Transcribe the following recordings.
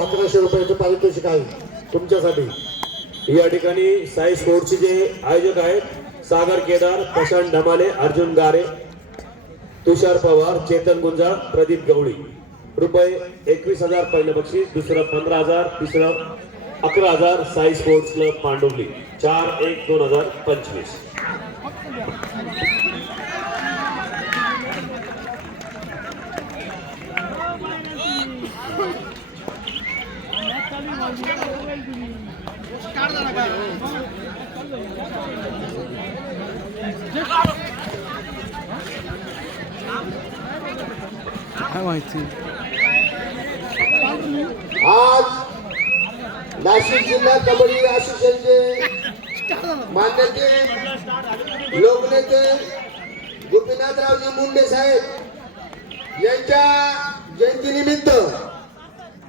1100 रुपयाचं पारितोषिक आहे तुमच्यासाठी। या ठिकाणी साई स्पोर्ट्सचे जे आयोजक आहेत सागर केदार, प्रशांत ढमाले, अर्जुन गारे, तुषार पवार, चेतन गुंजाळ, प्रदीप गवळी। रुपये 21,000 पहिलं बक्षीस, दुसरं 15,000, तिसरं 11,000 साई स्पोर्ट्स क्लब पांडुर्ली। 4/1/2025। आज नाशिक जिल्हा कबड्डी असोसिएशनचे मान्यते लोकनेते गोपीनाथरावजी मुंडे साहेब यांच्या जयंतीनिमित्त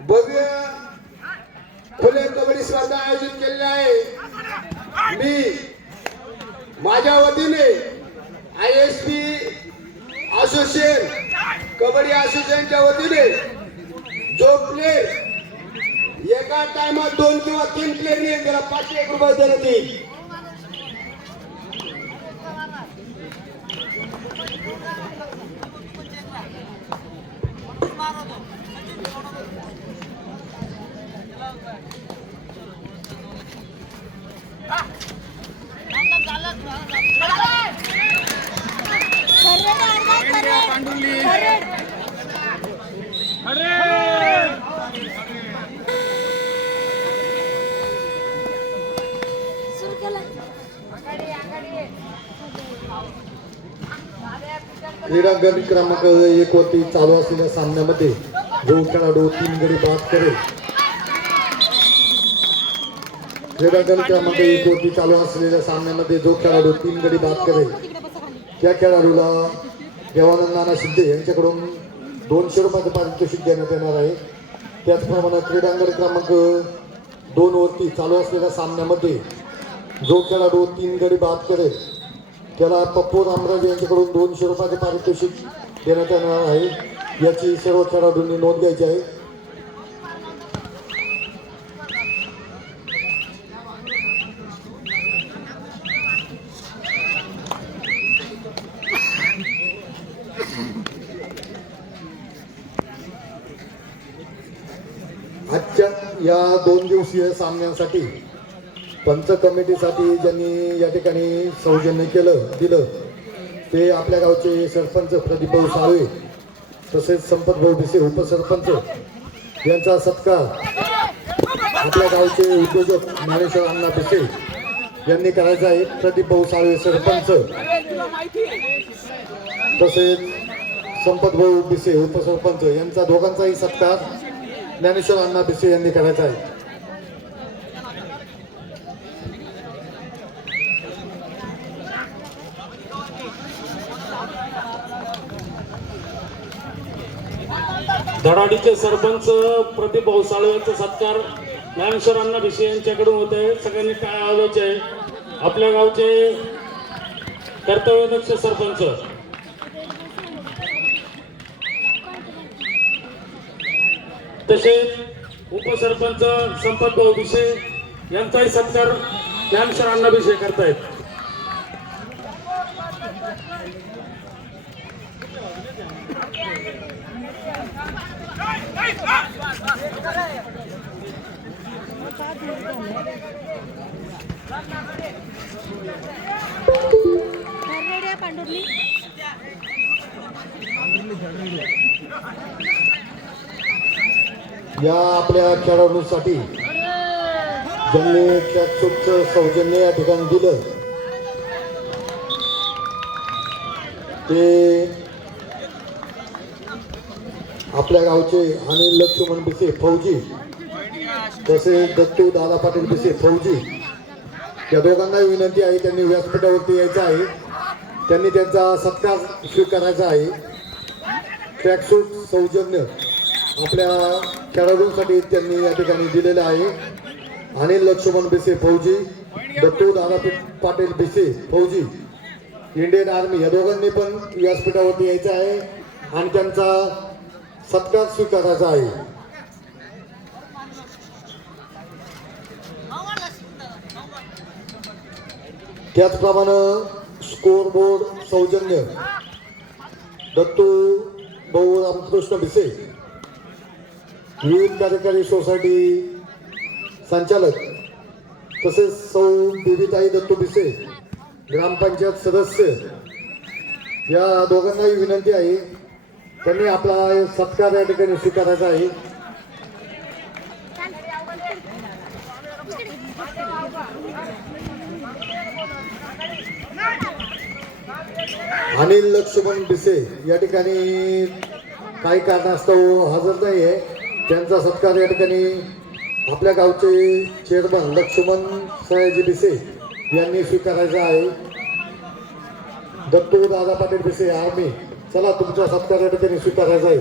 भव्य खुले कबड्डी स्पर्धा आयोजित केलेली आहे। मी माझ्या वतीने ISP असोसिएशन कबड्डी असोसिएशनच्या वतीने जो प्लेयर एका टाइमात 2 किंवा 3 प्लेयर नाही त्याला 501 रुपये देण्यात येईल। क्रीडांगण क्रमांक 1 वरती चालू असलेल्या सामन्यामध्ये जो खेळाडू 3 गडी बाद करेल, क्रीडांगण क्रमांक 1 वरती चालू असलेल्या सामन्यामध्ये जो खेळाडू 3 गडी बाद करेल त्या खेळाडूला देवानंद नाना शिंदे यांच्याकडून 200 रुपयाचं पारितोषिक देण्यात येणार आहे। त्याचप्रमाणे क्रीडांगण क्रमांक 2 वरती चालू असलेल्या सामन्यामध्ये जो खेळाडू 3 गडी बाद करेल त्याला पप्पू रामराज यांच्याकडून 200 रुपयाचे पारितोषिक देण्यात येणार आहे। याची सर्व खेळाडूंनी नोंद घ्यायची आहे। आजच्या या 2 दिवसीय सामन्यांसाठी पंच कमिटीसाठी ज्यांनी या ठिकाणी सौजन्य दिलं ते आपल्या गावचे सरपंच प्रदीपभाऊ साळवे तसेच संपतभाऊ भिसे उपसरपंच यांचा सत्कार आपल्या गावचे उद्योजक ज्ञानेश्वर अण्णा भिसे यांनी करायचा आहे। प्रदीपभाऊ साळवे सरपंच तसेच संपतभाऊ भिसे उपसरपंच यांचा दोघांचाही सत्कार ज्ञानेश्वर अण्णा भिसे यांनी करायचा आहे। धडाडीचे सरपंच प्रदीप भाऊ साळवे यांचा सत्कार ज्ञानेश्वर अण्णा भिसे यांच्याकडून होत आहे। सगळ्यांनी टाळ्या वाजवायच्या आहे। आपल्या गावचे कर्तव्यदक्ष सरपंच तसेच उपसरपंच संपत भाऊ भिसे यांचाही सत्कार ज्ञानेश्वर अण्णा भिसे करतायत। या आपल्या खेळाडूंसाठी ज्यांनी ट्रॅकसूटचं सौजन्य या ठिकाणी दिलं ते आपल्या गावचे अनिल लक्ष्मण भिसे फौजी तसेच दत्तू दादा पाटील भिसे फौजी या दोघांना विनंती आहे त्यांनी व्यासपीठावरती यायचं आहे। त्यांनी त्यांचा सत्कार स्वीकारायचा आहे। ट्रॅकसूट सौजन्य आपल्या खेळाडूंसाठी त्यांनी या ठिकाणी दिलेलं आहे। अनिल लक्ष्मण भिसे फौजी, दत्तू दादा पाटील भिसे फौजी, इंडियन आर्मी या दोघांनी पण व्यासपीठावरती यायचं आहे आणि त्यांचा सत्कार स्वीकारायचा आहे। त्याचप्रमाणे स्कोर बोर्ड सौजन्य दत्तू भाऊ रामकृष्ण भिसे, विविध कार्यकारी सोसायटी संचालक, तसेच सौ देवीताई दत्तू भिसे ग्रामपंचायत सदस्य, या दोघांनाही विनंती आहे त्यांनी आपला सत्कार या ठिकाणी स्वीकारायचा आहे. अनिल लक्ष्मण भिसे या ठिकाणी काही कारणास्तव हजर नाही आहे, त्यांचा सत्कार या ठिकाणी आपल्या गावचे चेअरमन लक्ष्मण सयाजी भिसे यांनी स्वीकारायचा आहे. दत्तू दादा पाटील भिसे आर्मी, चला तुमचा सत्कार या ठिकाणी स्वीकारायचा आहे.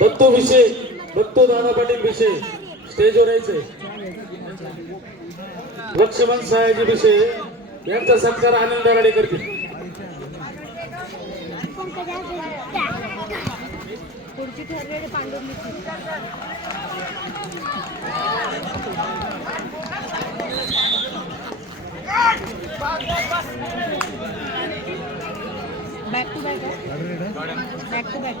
दत्तू भिसे, दत्तू दादा पाटील भिसे स्टेजवर यायचे. लक्ष्मण सयाजी भिसे यांचा सत्कार आनंद दराडे करतील. पुढची ठरलेली पांडुरंगाची back to back, back to back.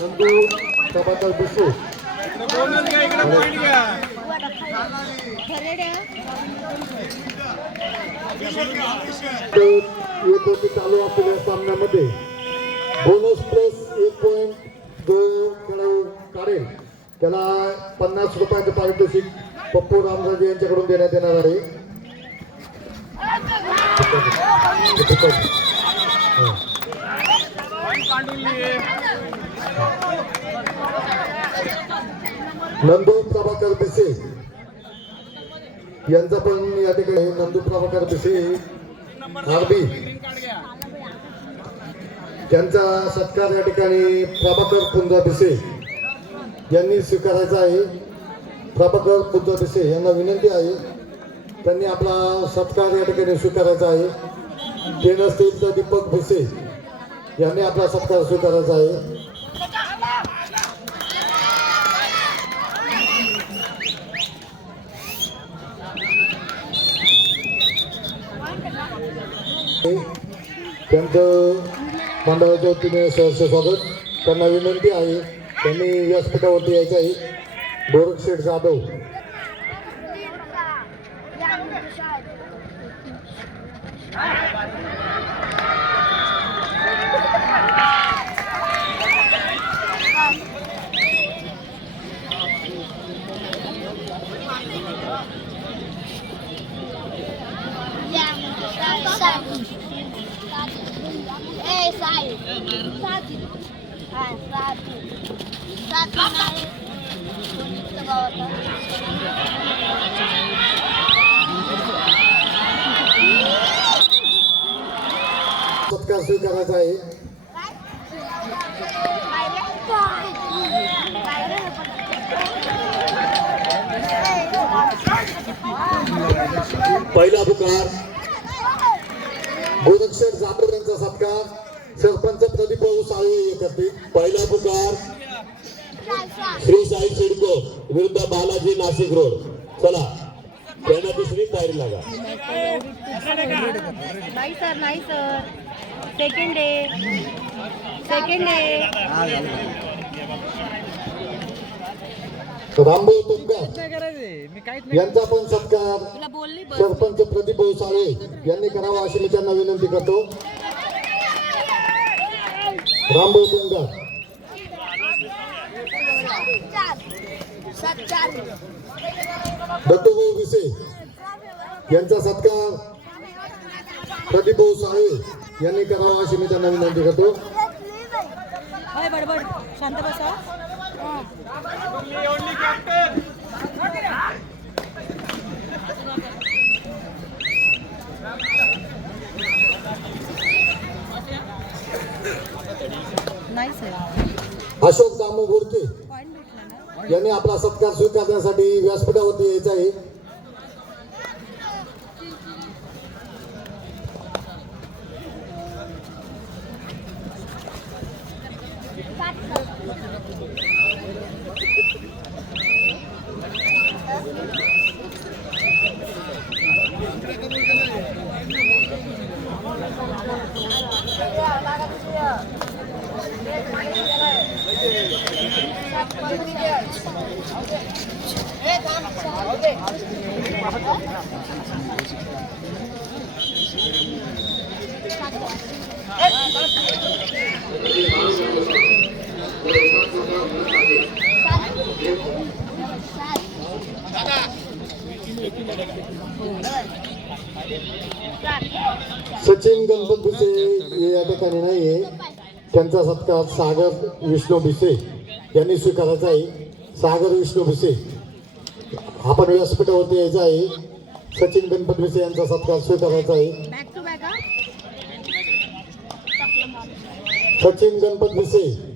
Nandu Prabhakar Bhise येत होती चालू असलेल्या सामन्यामध्ये बोनस प्लस 1 पॉईंट जो खेळाडू काढेल त्याला 50 रुपयाचे पारितोषिक पप्पू रामराजे यांच्याकडून देण्यात येणार आहे. नंदू प्रभाकर भिसे यांचा पण या ठिकाणी नंदू प्रभाकर भिसे आरबी त्यांचा सत्कार या ठिकाणी प्रभाकर पुंजा भिसे यांनी स्वीकारायचा आहे. प्रभाकर पुंजा भिसे यांना विनंती आहे त्यांनी आपला सत्कार या ठिकाणी स्वीकारायचा आहे. ते नसतील तर दीपक भिसे यांनी आपला सत्कार स्वीकारायचा आहे. त्यांचं मंडळाच्या वतीने सहर्ष स्वागत. त्यांना विनंती आहे त्यांनी व्यासपीठावरती यायचं आहे. गोरखशेठ जाधव सत्कार स्वीकारायचा आहे. पहिला पुकार गोरखशेठ जाधव यांचा सत्कार सरपंच प्रदीप भाऊ साळवे हे करतील. पहिला पुकार श्री साई सिडको विरुद्ध बालाजी नाशिक रोड. चला त्यांना दुसरी तयारी लागा. नाही सर, नाही sir, second day, second day. Rambhau Tumkar यांचा पण सत्कार तुला बोलली बस. सरपंच प्रदीप भाऊ साळवे यांनी करावा अशी मी त्यांना विनंती करतो. रामभाऊ तुमकर दत्तूभाऊ भिसे यांचा सत्कार प्रदीप भाऊ साळवे यांनी करावा अशी मी त्यांना विनंती करतो. ओय बडबड शांत बसा. नाही सर अशोक दामू बोरके पॉईंट भेटला ना. यांनी आपला सत्कार स्वीकारण्यासाठी व्यासपीठावरती यायचं आहे. सचिन गणपत भिसे या ठिकाणी नाहीये. त्यांचा सत्कार सागर विष्णू भिसे यांनी स्वीकारायचा आहे. सागर विष्णू भिसे आपण व्यासपीठावरती यायचं आहे. सचिन गणपत भिसे यांचा सत्कार स्वीकारायचा आहे. बॅक टू बॅक हा. सचिन गणपत भिसे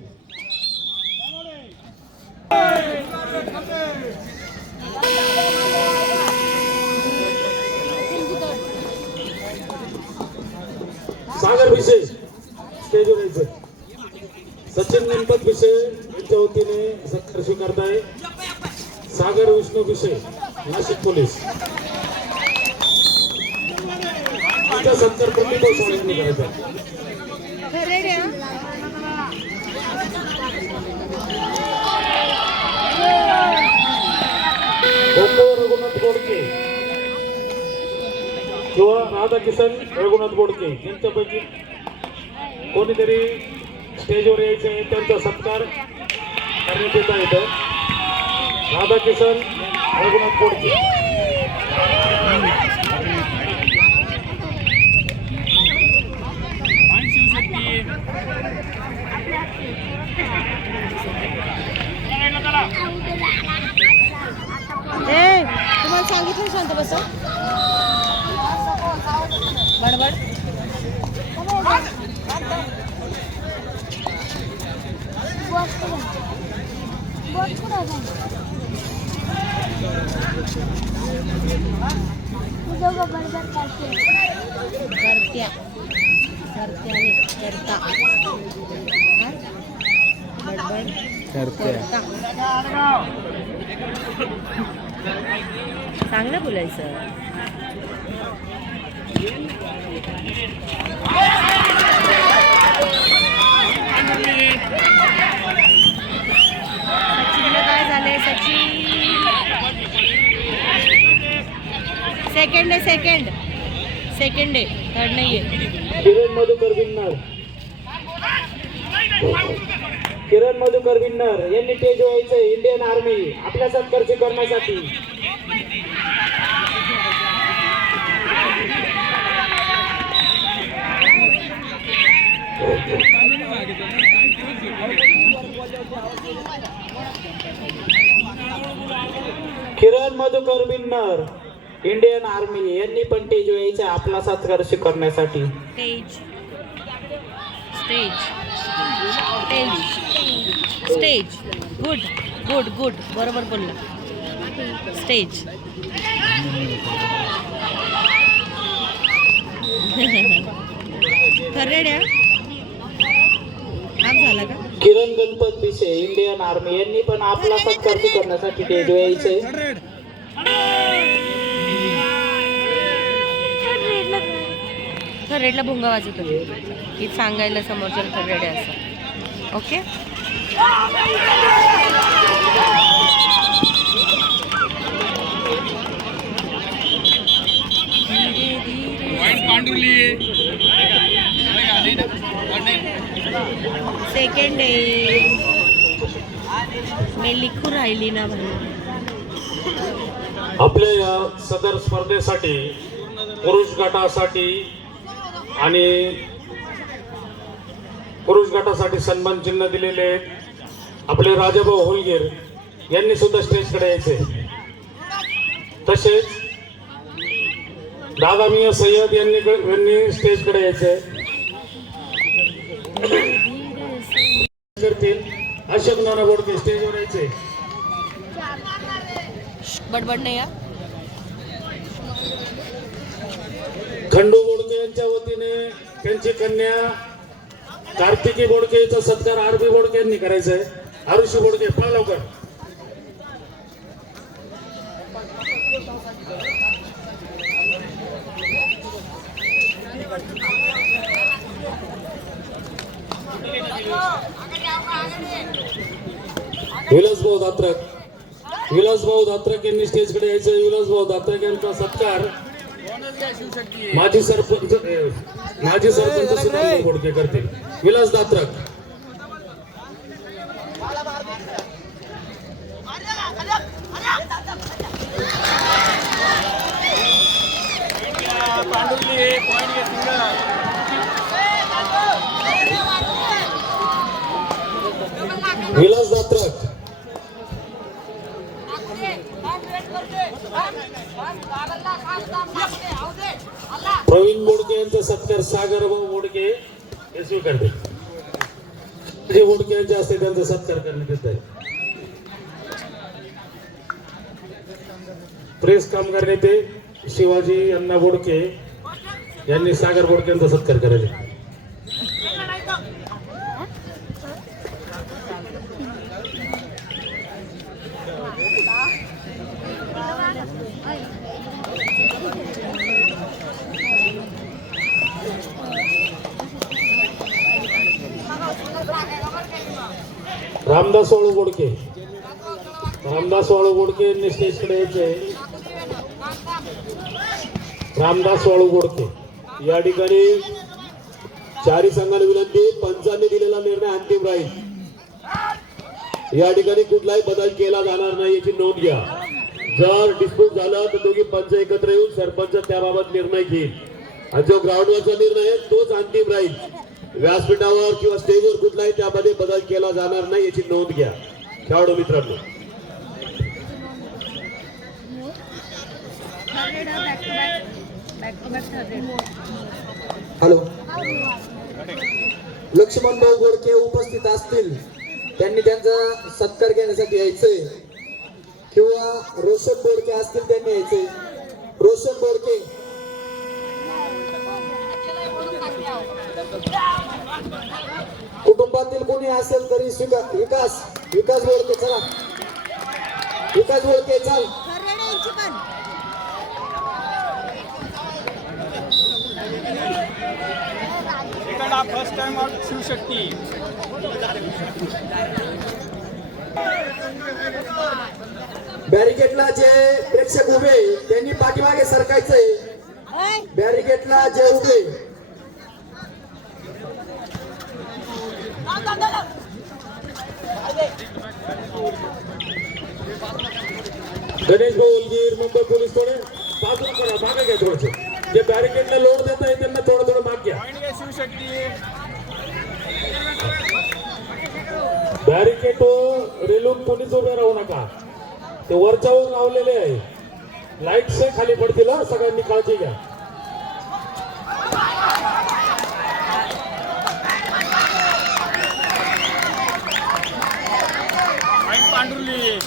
सागर विषय स्टेजवर यायचं. सचिन गणपत विषय यांच्या वतीने सत्कार स्वीकारताय सागर विष्णू विषय नाशिक पोलीस. त्यांचा सत्कार प्रतिभा स्वामींनी करायचा. रेडी हा. रघुनाथ गोडके किंवा राधाकिशन रघुनाथ गोडके यांच्यापैकी कोणीतरी स्टेजवर यायचं आहे. त्यांचा सत्कार करण्यात येत आहे. इथं राधाकिशन रघुनाथ गोडके. तुम्हाला सांगितलं शांत बसा. बडबड करत्या करत्याने करता बडबड करता. चांगलं बोलायचं. सचिनला काय झालंय? सचिन सेकंड आहे. सेकंड आहे, थर्ड नाहीये. किरण मधुकर विन्नर यांनी स्टेज व्हायचं इंडियन आर्मी आपल्या सत्कार स्वीकारण्यासाठी. किरण मधुकर विन्नर इंडियन आर्मी यांनी पण स्टेज व्हायचं आपला सत्कार स्वीकारण्यासाठी. स्टेज गुड बरोबर बोलला. स्टेज खरड्या आप झाला का? किरण गणपत भिसे इंडियन आर्मी यांनी पण आपला सत्कार स्वीकारण्यासाठी स्टेज व्हायचे. थर्ड भुंगा वाजत होते की सांगायला समोरच्या थर्ड असं. ओके सेकंड आहे. मी लिखू राहिली ना भाई. आपल्या या सदर स्पर्धेसाठी पुरुष गटासाठी आणि पुरुष गटासाठी सन्मान चिन्ह दिलेले आहेत आपले राजाभाऊ होलगीर यांनी सुद्धा स्टेजकडे यायचे. तसेच दादा मिया सय्यद यांनी स्टेजकडे यायचे. करतील अशोक नाना बोडके स्टेजवर यायचे. बडबड नाही या. खंडू बोडके यांच्या वतीने त्यांची कन्या कार्तिकी बोडकेचा सत्कार आरबी बोडके यांनी करायचा आहे. आरुषी बोडके पळा लवकर. विलासभाऊ दात्रक यांनी स्टेजकडे यायचं. विलासभाऊ दात्रक यांचा सत्कार माजी सरपंच सुधाकर बोडके करतील. विलास दात्रक. विलास दात्रक. प्रवीण बोडके यांचा सत्कार सागरभाऊ बोडके हे स्वीकारते. जे बोडके यांचे असते त्यांचा सत्कार करण्यात येत आहे. प्रेस कामगार नेते शिवाजी अण्णा बोडके यांनी सागर बोडके यांचा सत्कार करायचा. रामदास वाळू बोडके. रामदास वाळू बोडके यांनी स्टेजकडे यायचे. रामदास वाळू बोडके. या ठिकाणी चारी संघाला विनंती, पंचांनी दिलेला निर्णय अंतिम राहील. या ठिकाणी कुठलाही बदल केला जाणार नाही याची नोंद घ्या. जर डिस्प्यूट झाला तर दोघी पंच एकत्र येऊन सरपंच त्याबाबत निर्णय घेईल आणि जो ग्राउंडवरचा निर्णय आहे तोच अंतिम राहील. व्यासपीठावर किंवा स्टेजवर कुठलाही त्यामध्ये बदल केला जाणार नाही याची नोंद घ्या खेळाडू मित्रांनो. हॅलो, लक्ष्मण भाऊ बोडके उपस्थित असतील त्यांनी त्यांचा सत्कार घेण्यासाठी यायचंय किंवा रोशन बोडके असतील त्यांनी यायचंय. रोशन बोडके. कुटुंबातील कोणी असेल तरी स्वीकार. विकास बोडके. चला विकास बोडके चाल. First time of Shivshakti. बॅरिकेडला जे प्रेक्षक उभे त्यांनी पाठीमागे सरकायचंय. बॅरिकेडला जे उभे गणेश भाऊ होलगीर मुंबई पोलीस थोडे बाजूला करा. मागे घ्या थोडस. जे बॅरिकेडला लोड देत आहे त्यांना थोडं माग घ्या. बॅरिकेड रेलून कोणीच उभे राहू नका. ते वरच्यावर लावलेले आहे. लाईट से खाली पडतील. सगळ्यांनी काळजी घ्या. पांडुर्ली.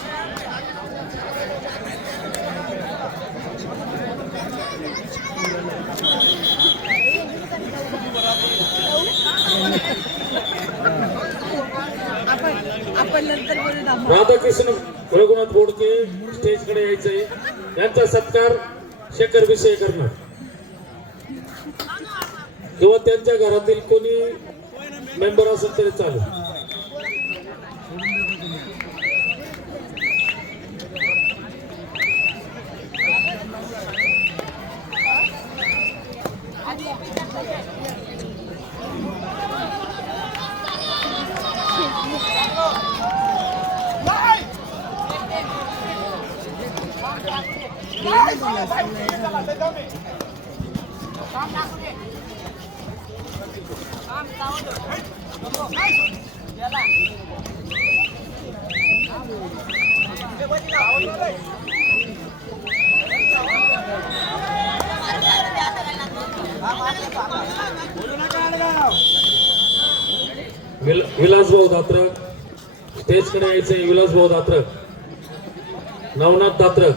राधाकृष्ण रघुनाथ बोडके स्टेजकडे यायचंय. यांचा सत्कार शेखर विषय करणार किंवा त्यांच्या घरातील कोणी मेंबर असेल तरी चालेल. काम विलासभाऊ दात्रक स्टेजकडे यायचंय. विलासभाऊ दात्रक, नवनाथ दात्रक.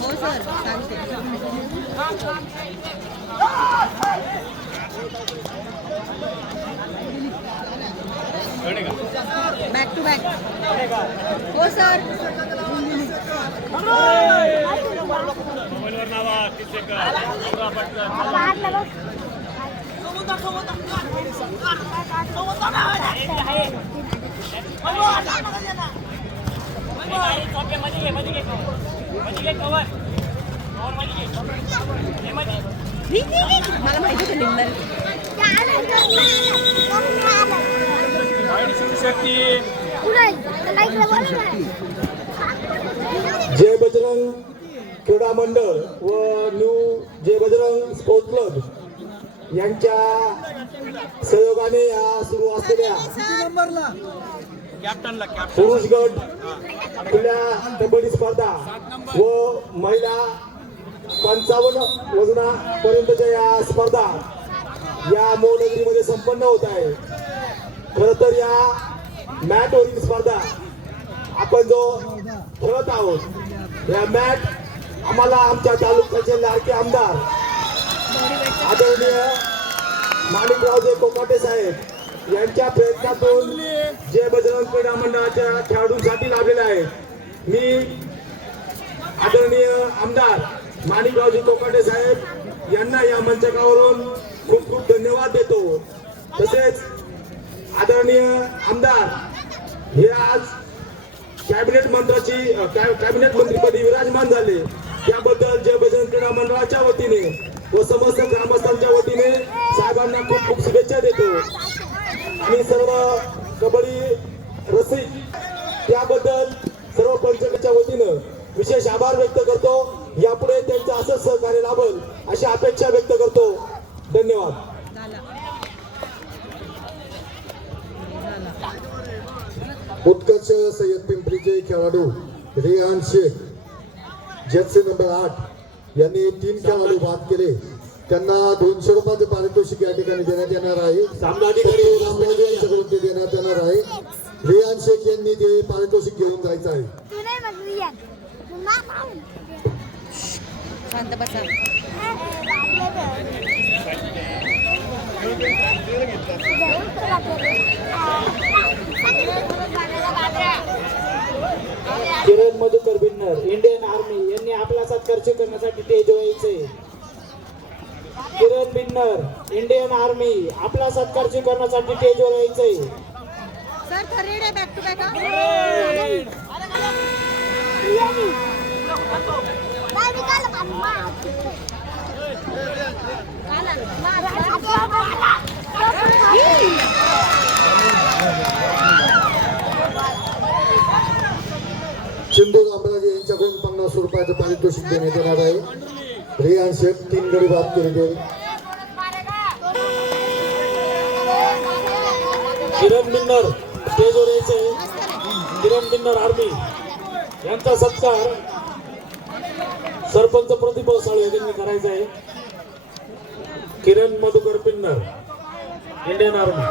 हो सर सांगते. Back to back. हो सर. मोबाईलवर नावा किती पटकन मला माहिती होतं निघणार. आणि शिवशक्ती जय बजरंग क्रीडा मंडळ व न्यू जय बजरंग स्पोर्ट क्लब यांच्या सहयोगाने या सुरू असलेल्या कॅप्टनला पुरुष गट खुल्या कबड्डी स्पर्धा व महिला 55 वजनापर्यंतच्या या स्पर्धा या मोहनगिरीमध्ये संपन्न होत आहे. खर तर या मॅटवरील स्पर्धा आपण जो खेळत आहोत, या मॅट आम्हाला आमच्या तालुक्याचे लाडके आमदार आदरणीय माणिकरावजी कोकाटे साहेब यांच्या प्रयत्नातून जय बजरंग क्रीडा मंडळाच्या खेळाडूंसाठी लाभलेले आहेत. मी आदरणीय आमदार माणिकरावजी कोकाटे साहेब यांना या मंचकावरून खूप खूप धन्यवाद देतो. तसेच आदरणीय आमदार हे आज कॅबिनेट मंत्रीपदी विराजमान झाले, त्याबद्दल जय बजरंग क्रीडा मंडळाच्या वतीने व समस्त ग्रामस्थांच्या वतीने साहेबांना खूप खूप शुभेच्छा देतो. आणि सर्व कबड्डी रसिक त्याबद्दल सर्व पंचायतीच्या वतीनं विशेष आभार व्यक्त करतो. यापुढे त्यांचं असंच सहकार्य लाभल अशी अपेक्षा व्यक्त करतो. धन्यवाद. उत्कर्ष सय्यद पिंपरीचे खेळाडू रियान शेख जर्सी नंबर 8 यांनी 3 खेळाडू बाद केले. त्यांना 200 रुपयाचे पारितोषिक या ठिकाणी देण्यात येणार आहे. सामनाधिकारी रामराजे यांच्याकडून ते देण्यात येणार आहे. रियान शेख यांनी ते पारितोषिक घेऊन जायचं आहे. शांत बसा. किरण मधुकर बिन्नर इंडियन आर्मी यांनी आपला सत्कार स्वीकारण्यासाठी स्टेजवर यायचंय. किरण बिन्नर इंडियन आर्मी आपला सत्कार स्वीकारण्यासाठी स्टेजवर यायचंय. सर थर्ड आहे. Back to back. Sindhu Ramraje यांच्याकडून 50 रुपयाचं पारितोषिक देण्यात येणार आहे. रियान शेख 3 गडी बाद केले. किरण बिन्नर स्टेजवर यायचंय. किरण बिन्नर आर्मी यांचा सत्कार सरपंच प्रतिभा साळवे यांनी करायचा आहे. किरण मधुकर बिन्नर इंडियन आर्मी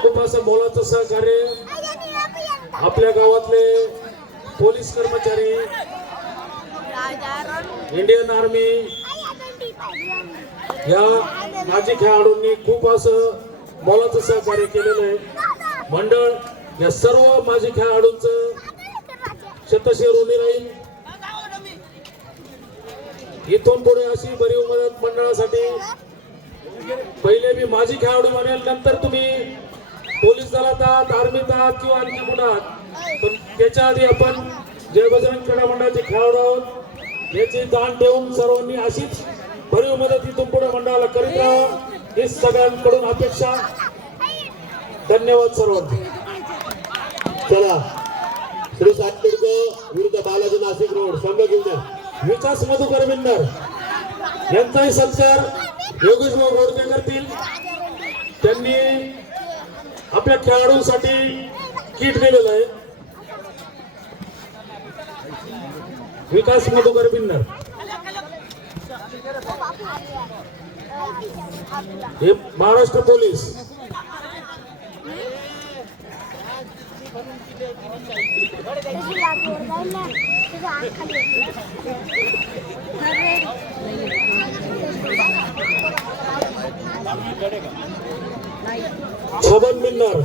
खूप असं मोलाचं सहकार्य आपल्या गावातले पोलीस कर्मचारी, इंडियन आर्मी या माजी खेळाडूंनी खूप असं मोलाचं सहकार्य केलेलं आहे. मंडळ या सर्व माजी खेळाडूंचं शतशे ऋणी राहील. इथून पुढे अशी भरीव मदत मंडळासाठी पहिले मी माजी खेळाडू म्हणेल, नंतर तुम्ही पोलीस दलात आहात, आर्मीत आहात किंवा आणखी कुठं आहात, पण त्याच्या आधी आपण जय बजरंग क्रीडा मंडळाचे खेळाडू आहोत. याची जाण ठेवून सर्वांनी अशीच भरीव मदत इथून पुढे मंडळाला करीत राहावं ही सगळ्यांकडून अपेक्षा. धन्यवाद सर्वांनी. चला श्री सातपुडक विरुद्ध बालाजी नाशिक रोड संघ घेऊन या. विकास मधुकर बिन्नर यांचाही सत्कार योगेश भाऊ गोडके करतील. त्यांनी आपल्या खेळाडूंसाठी किट दिलेलं आहे. विकास मधुकर बिन्नर हे महाराष्ट्र पोलीस. छबन बिन्नर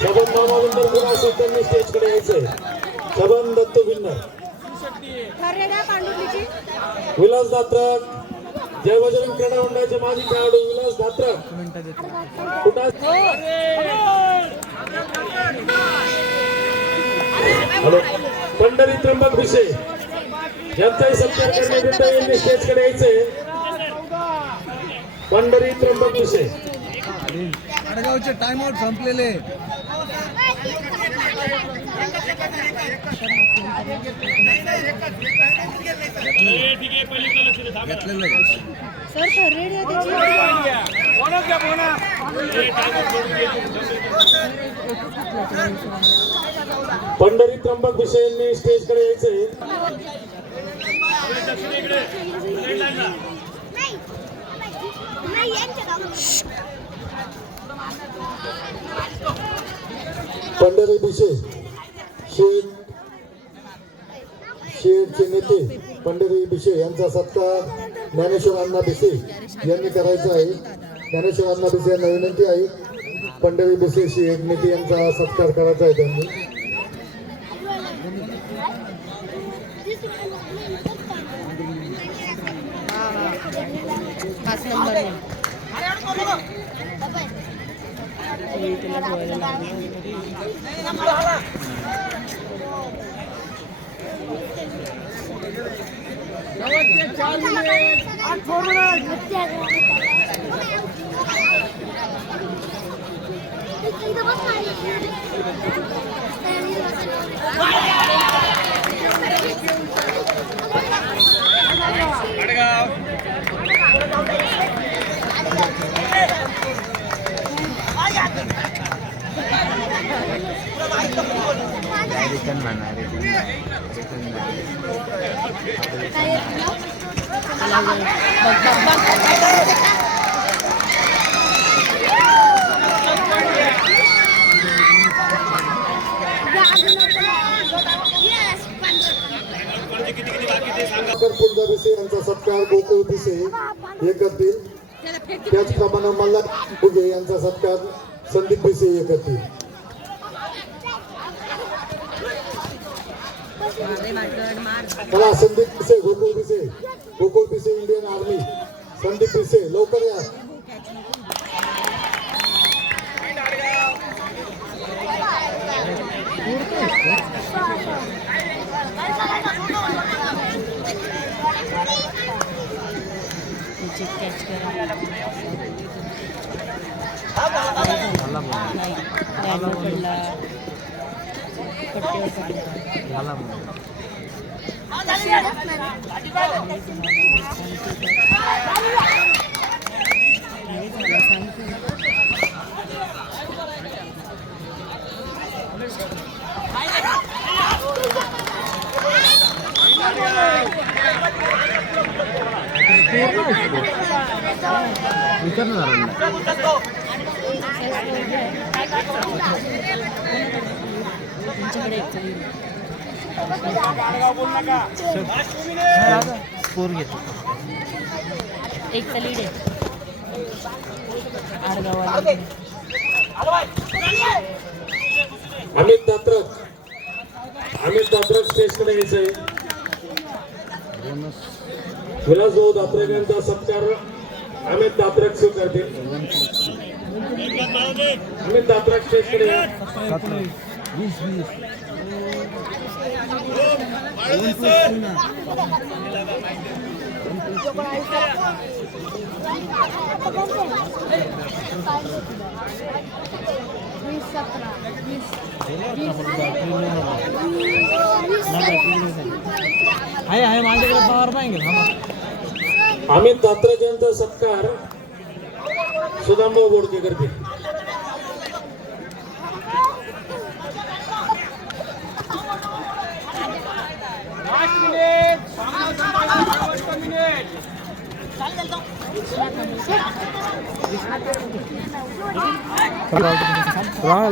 छबन मामा बिन्नर कोण असेल त्यांनी स्टेजकडे यायचंय. छबन दत्तू बिन्नर विलास दात्रक जय बजरंग क्रीडा मंडळाचे माजी खेळाडू विलास दात्रक कुठं हॅलो पंढरी त्र्यंबक भिसे यांचाही सत्कार करण्याकरिता यांनी स्टेजकडे यायचंय. पंढरी त्र्यंबक भिसे आडगावचे टाइम आउट संपलेले. सर रेडी आहे पंढरी त्र्यंबक भिसे यांनी स्टेजकडे यायचंय. पंढरी भिसे शेडचे नेते पंढरी भिसे यांचा सत्कार ज्ञानेश्वर अण्णा भिसे यांनी करायचा आहे. ज्ञानेश्वर अण्णा भिसे यांना विनंती आहे. पंढरी भिसे शेड नेते यांचा सत्कार करायचा आहे त्यांनी. पाच नंबर पुंजा भिसे यांचा सत्कार गोकुळ भिसे हे करतील. त्याचप्रमाणे मल्हार फुगे यांचा सत्कार संदीप भिसे हे करतील. मला संदीप भिसे गोकुळ भिसे इंडियन आर्मी संदीप भिसे लवकर या. कॅच करा पडला स्कोर घेतो एक लीड आहे आडगावाला. अमित दात्रक स्टेजकडे यायचंय. विलास भाऊ दात्रक यांचा सत्कार अमित दात्रक स्वीकारतील. अमित दात्रक स्टेजकडे या. आहे माझ्याकडे पॉवर बँक अमित दात्रज यांचा सत्कार सुदामभाऊ बोडके करतील.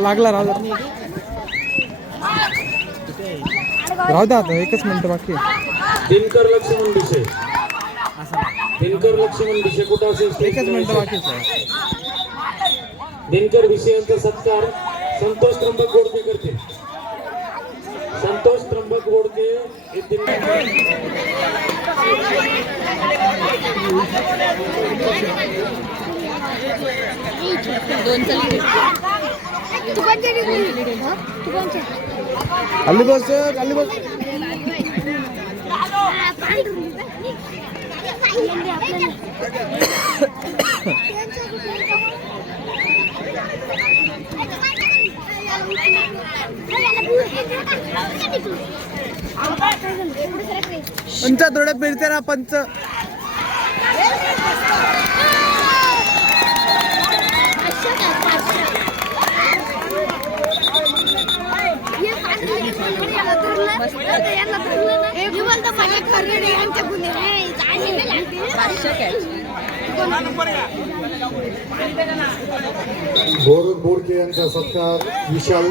लागला राहू द्या आता एकच मिनिट बाकी दिनकर लक्ष्मण भिसे. दिनकर लक्ष्मण भिसे कुठं असेल एकच मिनिट बाकी दिनकर भिसे यांचा सत्कार संतोष त्र्यंबक बोडके करतील. संतोष त्र्यंबक बोडके हे खाली बस खाली बस पंच थोडं फिरते ना पंच गौरव बोडके यांचा सत्कार विशाल